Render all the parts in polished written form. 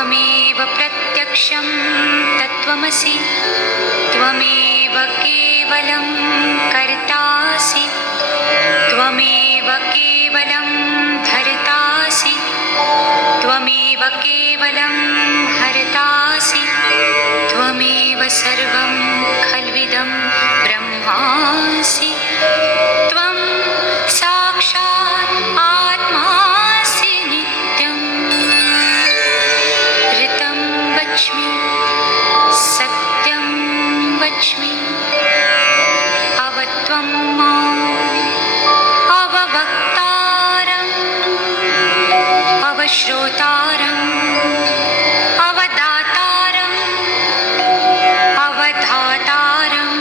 त्वमेव प्रत्यक्षं तत्त्वमसि त्वमेव केवलं कर्तासि त्वमेव केवलं धर्तासि त्वमेव केवलं हर्तासि त्वमेव सर्वं खल्विदं ब्रह्मासि त्वं साक्षात् आत्मासि नित्यम् ऋतं वच्मि सत्यं वच्मि अवत्वं माम् अववक्तारम् अवश्रोतारम् अवदातारम् अवधातारम्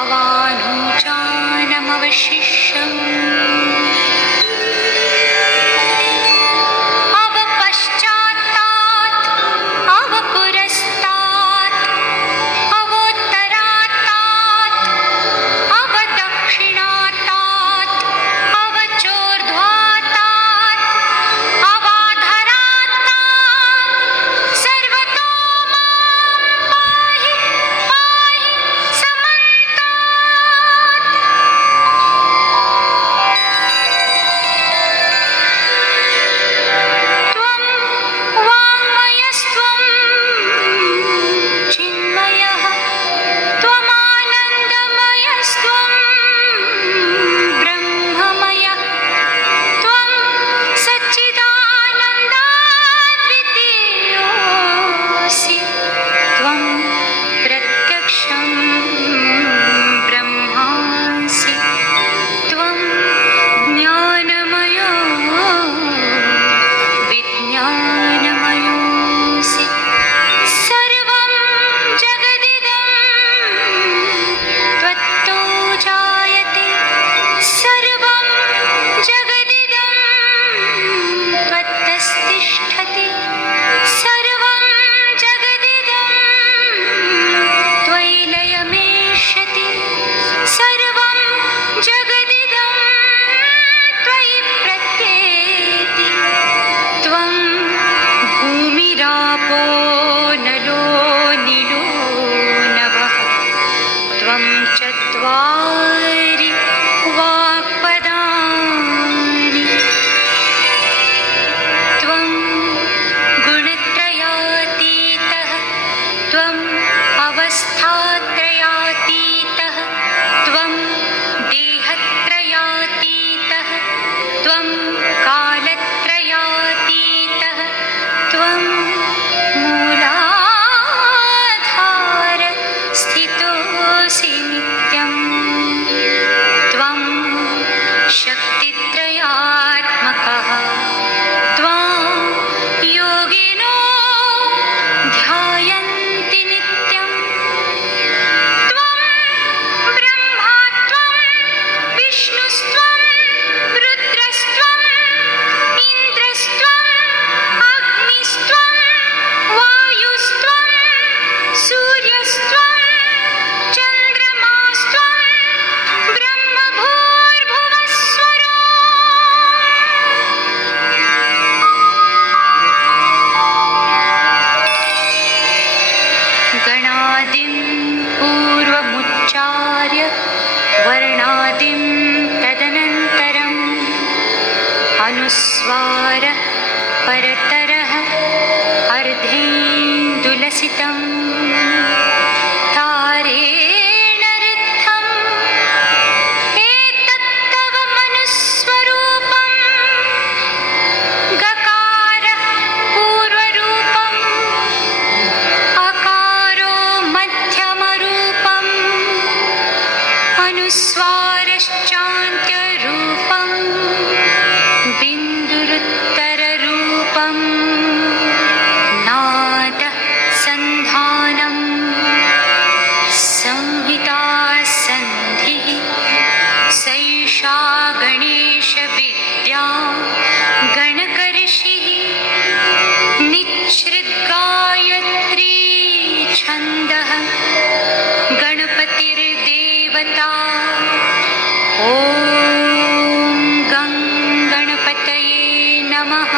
अवानुजानमवशिष्यम् अवपश्चात्तात् अवपुरस्तात् अवोत्तरात्तात् अवदक्षिणात्तात् अवचोर्ध्वात्तात् अवाधरात्तात् सर्वतो मां पाहि पाहि समन्तात् त्वं वाङ्मयस्त्वं चिन्मयः त्वमानन्दमयस्त्वं ब्रह्ममयः त्वं सच्चिदानन्दाद्वितीयोऽसि त्वं प्रत्यक्षं ब्रह्मासि त्वं ज्ञानमयो विज्ञानमयोऽसि सर्वं जगदिदं त्वत्तो जायते सर्वं जगदिदं त्वत्तस्तिष्ठति सर्वं जगदिदं त्वयि लयमेष्यति सर्वं जगदिदं त्वयि प्रत्येति त्वं भूमिरापो नलो नीलो नभः त्वं चत्वारि वाक्पदानि त्वं गुणत्रयातीतः त्वम् अवस्थात्रयातीतः त्वं देहत्रयातीतः त्वं कालत्रयातीतः त्वं मूलाधार स्थितोऽसि नित्यं त्वं शक्तित्रयात्मकः त्वां योगिनो ध्यायन्ति नित्यम् त्वं ब्रह्मा त्वं विष्णुस्त्वं रुद्रस्त्वं इन्द्रस्त्वं अग्निस्त्वं वायुस्त्वं सूर्यस्त्वं चन्द्रमास्त्वं ब्रह्मभूर्भुवस्वरो गणादिं पूर्वमुच्चार्य वर्णादिं तदनन्तरम् अनुस्वार परतरः अर्धेन्दुलसितम् तारेण ऋद्धम् एतत्तव मनुस्वरूपम् गकारः पूर्वरूपम् अकारो मध्यमरूपम् अनुस्वारश्चान्त्यरूपम् बिन्दुरुत्तररूपम् नादः सन्धानम् संहिता सन्धिः सैषा गणेशविद्या गणकऋषिः निच्छ्रिद्गायत्री छन्दः गणपतिर्देवता ॐ गं गणपतये नमः।